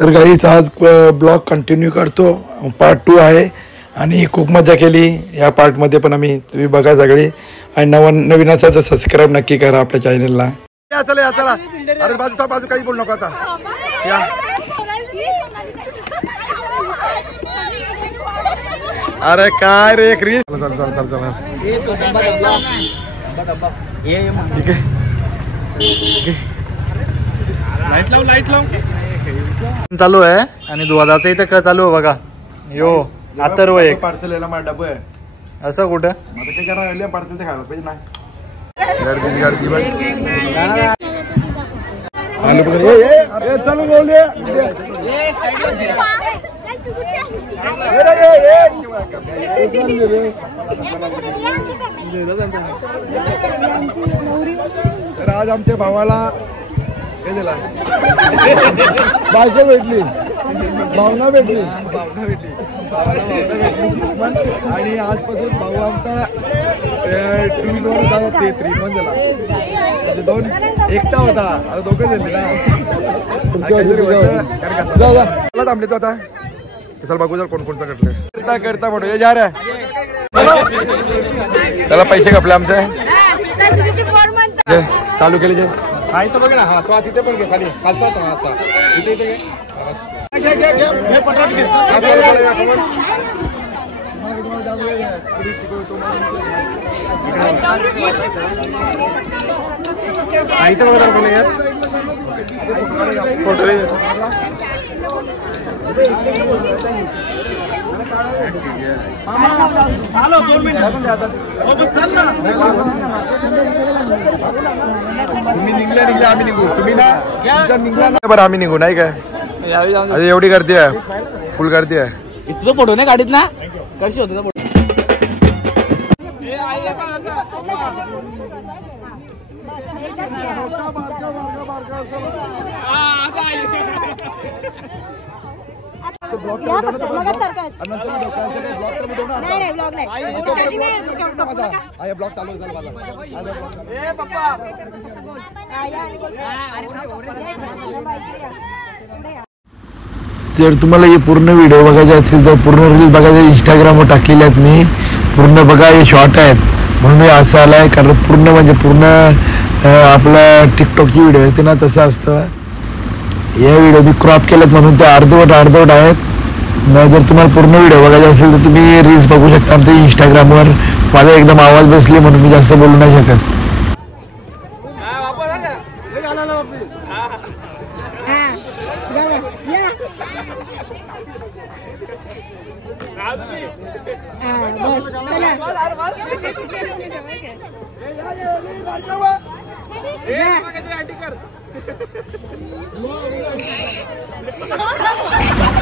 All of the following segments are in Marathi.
तर गाईच आज ब्लॉग कंटिन्यू करतो, पार्ट 2 आहे आणि खूप मजा केली या पार्टमध्ये पण आम्ही. तुम्ही बघा सगळे आणि नवीन असायचं सबस्क्राईब नक्की करा आपल्या चॅनलला. या चला या चला, अरे बाजू काही बोलू नको आता या. अरे काय रे क्रिस, चल चल चल चल ठीक आहे. लाईट लाव चालू आहे आणि दुधाचं इथं का चालू आहे बघा. यो अथर्व एक पार्सल यायला माझा डबा आहे. असं कुठं आता काय करा, पार्सल ते खायला पाहिजे ना. गर्दी आलू पकड चालू बोलूया. तर आज आमच्या भावाला काय दिला, बायको भेटली, भावना भेटली आणि आजपासून भाऊ आमचा ट्रीटवर झाला. ते ट्रीटमेंट झाला म्हणजे दोन एकटा होता, आता दोघं झाले ना. थांबले तो आता चल बघू जर कोण कोणता कटले करता करता फोटो जा रे. त्याला पैसे खपले आमचे, चालू केले जे काय तर बघ ना. हा तो तिथे पण घे, खाली खालचा होता असा, इथे इथे घे. तुम्ही निघले आम्ही निघू, तुम्ही ना निघला ना बरं आम्ही निघू नाही काय. एवढी गर्दी आहे, फुल गर्दी आहे. इथं फोटो नाही गाडीत ना कशी होती फोटो. ब्लॉग चालू जर तुम्हाला हे पूर्ण व्हिडिओ बघायचे असतील तर पूर्ण रील्स बघायचे इंस्टाग्रामवर टाकलेले आहेत मी. पूर्ण बघा, हे शॉर्ट आहेत म्हणून मी असं आलं आहे, कारण पूर्ण म्हणजे पूर्ण आपलं टिकटॉकची व्हिडिओ आहे ते ना तसं असतं. या व्हिडिओ मी क्रॉप केलेत म्हणून ते अर्धवट आहेत. जर तुम्हाला पूर्ण व्हिडिओ बघायचा असेल तर तुम्ही रील्स बघू शकता आमच्या इंस्टाग्रामवर. माझा एकदम आवाज बसले म्हणून मी जास्त बोलू नाही शकत.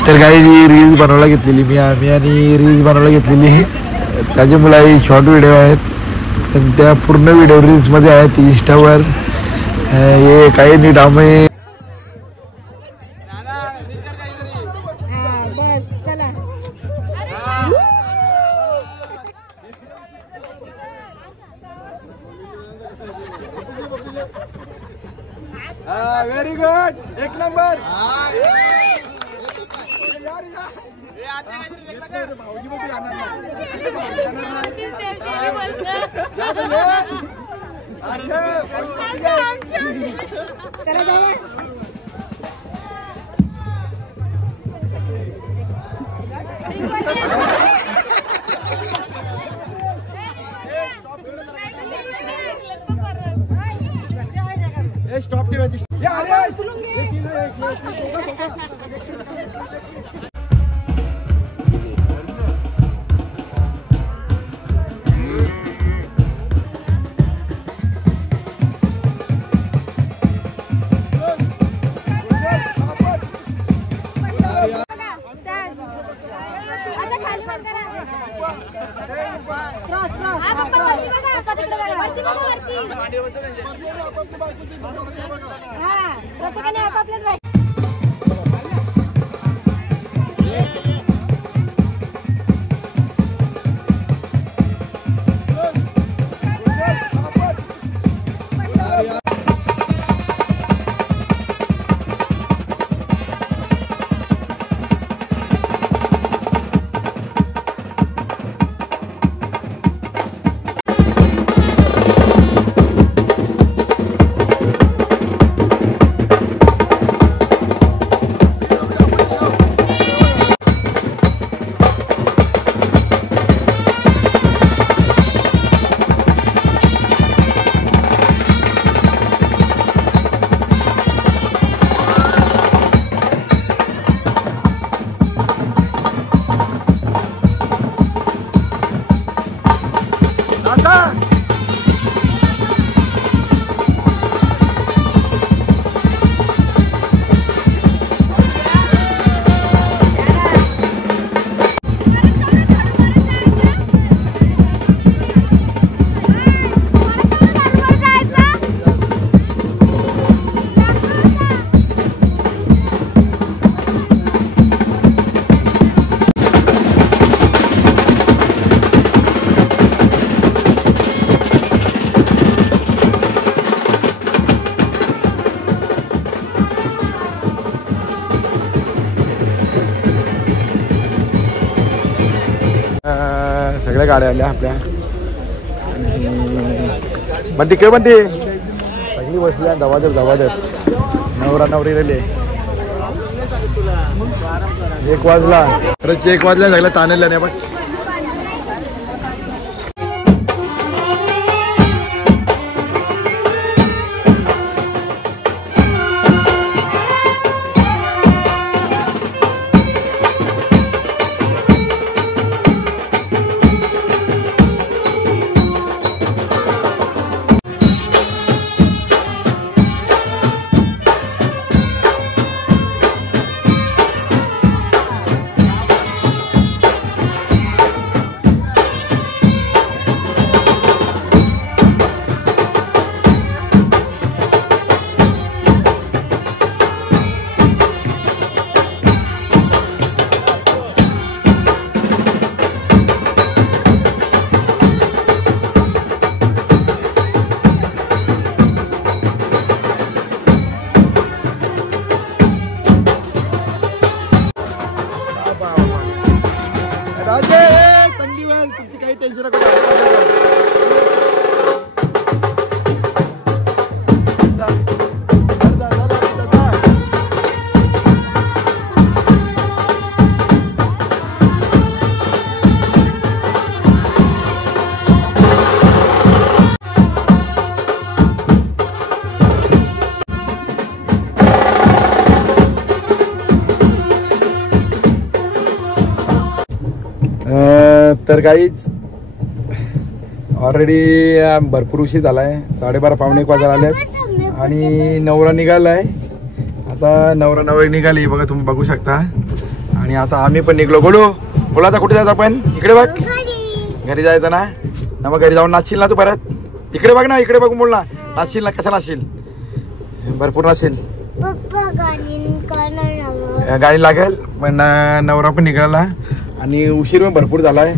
तर काही रील्स बनवायला घेतलेली आम्ही आणि रील्स बनवायला घेतलेली त्याच्या मुला शॉर्ट व्हिडिओ आहेत, पण त्या पूर्ण व्हिडिओ रील्समध्ये आहेत इंस्टावर. हे काही नीट आम्ही व्हेरी गुड, एक नंबर. स्टॉप ठेवायची. प्रत्येकाने आपापल्या सगळ्या गाड्या आल्या आपल्या. पण तिकडे पण ते सगळी बसल्या धवाधर नवरा नवरी राहिले. 1 वाजला खरंच 1 वाजला सगळं ताणलं नाही बघ. काही टेन्शन नको. तर काहीच ऑलरेडी भरपूर उशीर झाला आहे. 12:30 पावणे 1 वाजायला आल्यात आणि नवरा निघालाय. आता नवरा नवरी निघाली बघा, तुम्ही बघू शकता. आणि आता आम्ही पण निघलो. बोला आता कुठे जायचं आपण? इकडे बघ, घरी जायचं ना. मग घरी जाऊन नाचशील ना तू परत? इकडे बघ ना, इकडे बघून बोल ना. नाचशील ना? कसं नाचशील? भरपूर नाचशील. गाडी लागेल. पण नवरा पण निघाला आणि उशीर पण भरपूर झाला आहे.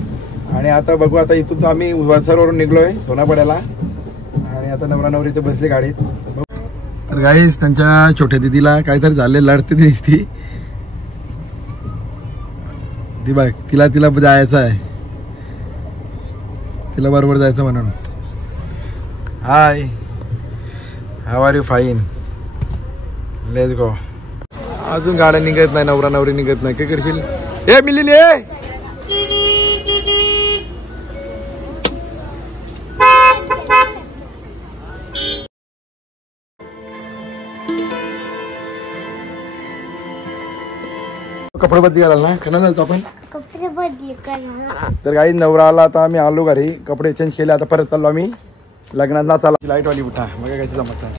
आणि आता बघू, आता इथून आम्ही वरवरून निघलोय सोनापड्याला. आणि आता नवरा नवरी तर बसले गाडीत. तर गाईस त्यांच्या छोट्या दिदीला काहीतरी झाले, लढते दिसती ती बघ. तिला जायचं आहे, तिला बरोबर जायचं म्हणून. Hi, how are you? Fine, let's go. अजून गाड्या निघत नाही, नवरा नवरी निघत नाही. काय करशील? ए मिलिली कपडे बदली करायला ना, खरं झालं आपण कपडे बदली करणार. तर काही नवरा आला. आता आम्ही आलो घरी, कपडे चेंज केले. आता परत चाललो आम्ही लग्नात ना. चाला लाईट वाली उठा बघा काय जमत नाही.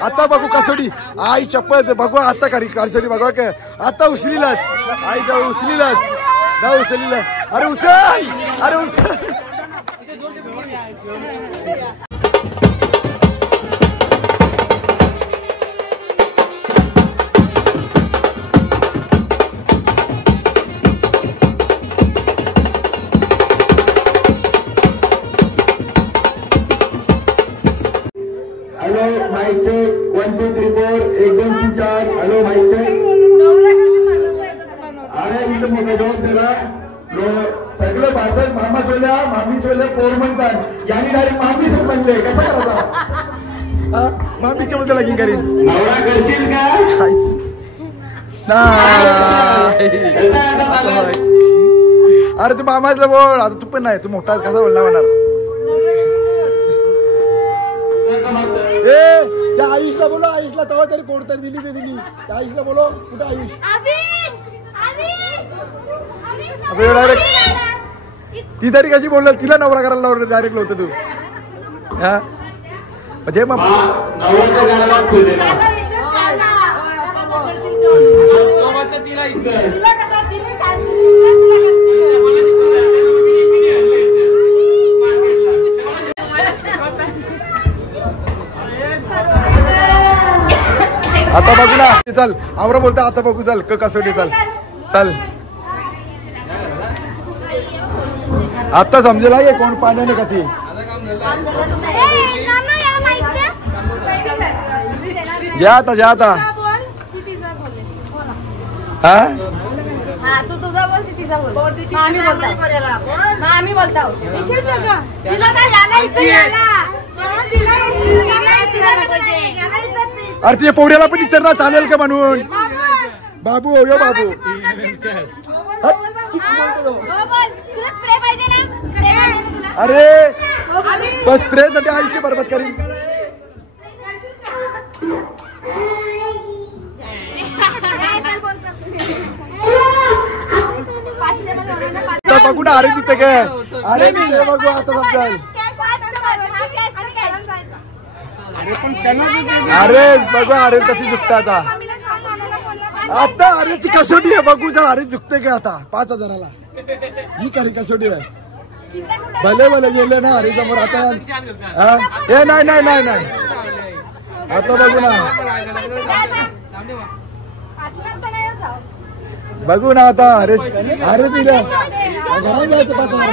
आता बघू कसोडी आई चप्पल बघू आता कसोडी बघू काय आता उचलीलाच आई जाऊ उचलीलाच ना उचलीला अरे उचल अरे उचल hello mic check 1 2 3 4 1 2 3 4 hello mic check अरे इथं मोठं डोक दिला सगळं भाषण मामा सोल्या मामी सोल्या पोर म्हणतात यांनी डायरेक्ट मामी सर म्हणले कसं करायचा मामीच्या मध्ये लगीन करीन नवरा करशील का अरे तू मामाला बोल आता तू पण नाही तू मोठा कसा बोलला म्हणणार त्या आयुषला बोलो आयुषला तेव्हा तरी पोट तरी दिली ते दिली त्या आयुषला बोलो कुठं आयुष डायरेक्ट ती तरी कशी बोलला तिला नवरा करायला लावलं डायरेक्ट होतं तू हा म्हणजे मग आता बघू ना चल आवरा बोलता आता बघू चल कसोटी चल चल आता समजेल आहे कोण पाण्याने का ती जा आता हा तू तुझा बोल तिचा बोल आम्ही बोलतो अरे तुझ्या पोऱ्याला पण विचारणार चालेल का म्हणून बाबू हो बाबू अरे बस स्प्रे साठी आईची बरबाद करीन बघू ना अरे तिथे काय अरे तिथे बघू आता समजाल अरे बघू अरे कशी झुकते आता आता अरे ती कसोटी आहे बघू चल अरे झुकते का आता 5000ला ही खरी कसोटी आहे भले भले गेले ना अरे समोर आता हे नाही आता बघू ना बघू ना आता अरे अरे तुला घरात जायचं 5000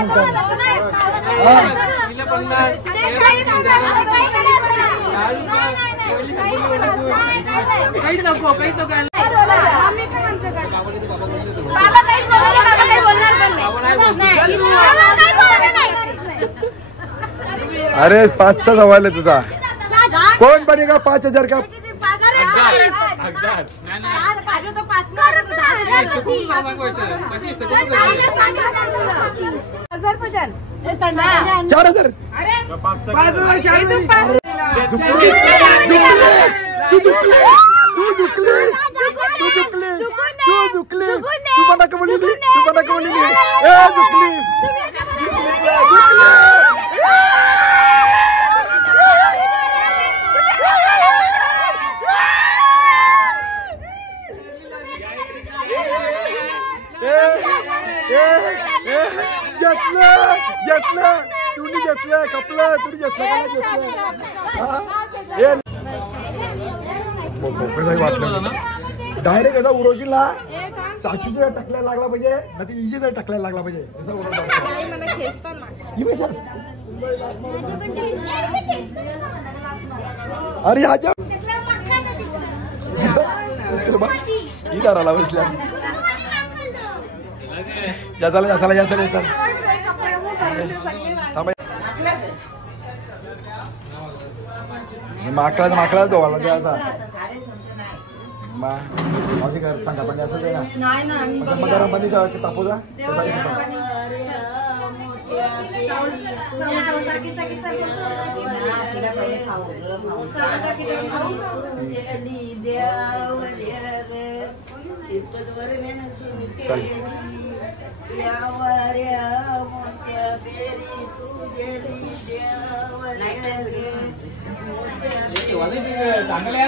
अरे 5चा सवाल आहे तुझा कोण बनेगा 5000 का चार हजार तू मला का बोलली घेतलं तुम्ही घेतलं कपलं तुम्ही घेतलं वाटलं डायरेक्ट याचा उरोजीला साचूच्या टाकल्याला लागला पाहिजे ना ती इजी टाकल्याला लागला पाहिजे अरे ह्याच्या ही दाराला बसल्या या चला माकळा धुवायला द्यायचा माझी घर सांगा पण असं दे ना गरम पाणी तापूचा चांगले